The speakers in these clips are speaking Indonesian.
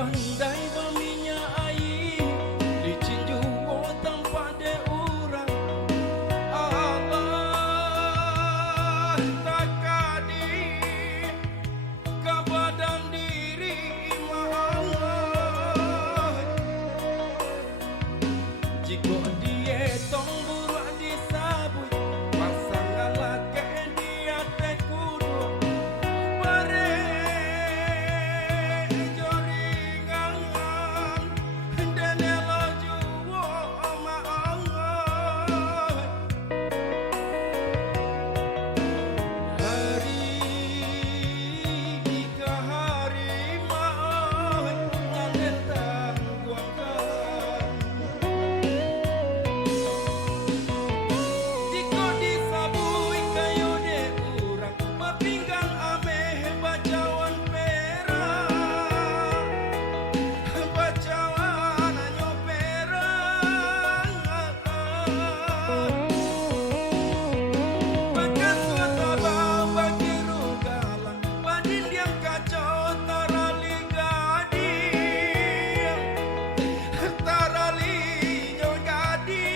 pandai berminyak air licin juga tanpa de urang. Allah tak kadir ke badan diri Allah. Jika dia tong buruak disabui pasangan laki dia teh kudu bare joringan dan elo juwo ma Allah. Hari ke hari mah ngangen tangguangkan. Jika disabui kayu de urang bapinggang ameh bacawan perak bacawan anyo perak bagas wataba bagi rugalan badin yang kacau tarali gadi tarali nyo gadi.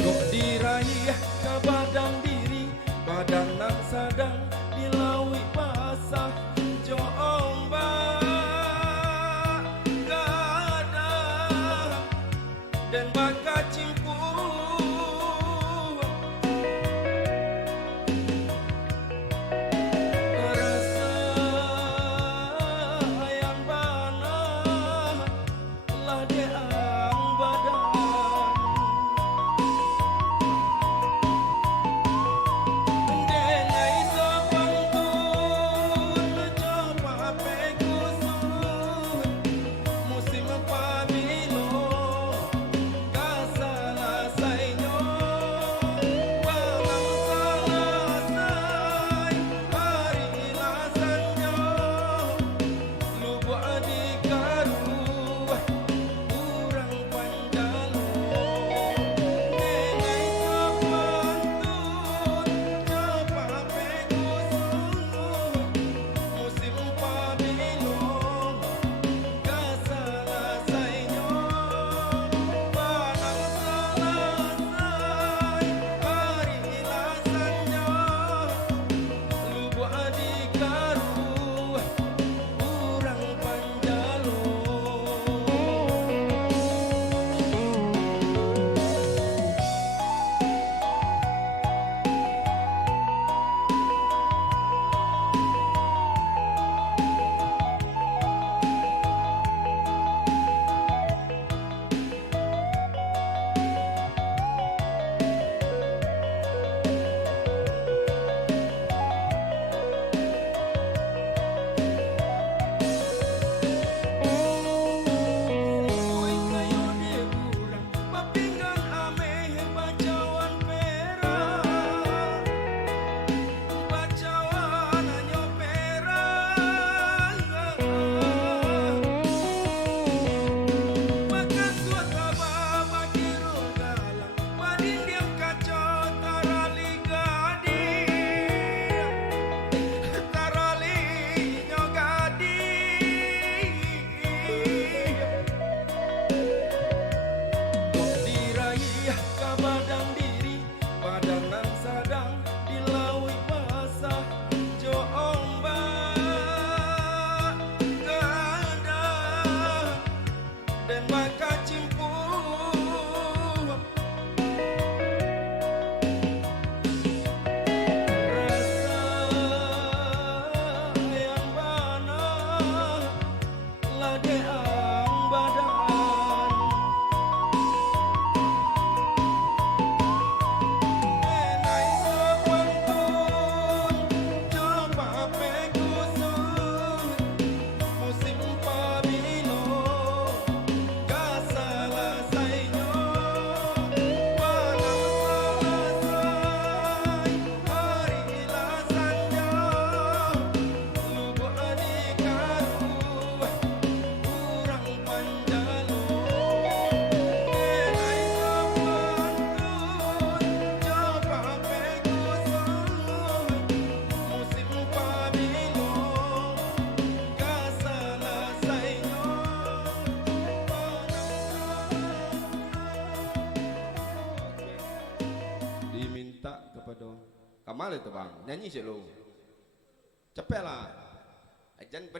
Kok diraih ke badan diri badan nang sadang dilawi basah jo ombak gadah dan baka cimpu rasa yang bana lah deang badan. minta kepada Kamal itu bang, nyanyi sih lo. Cepet lah. Jangan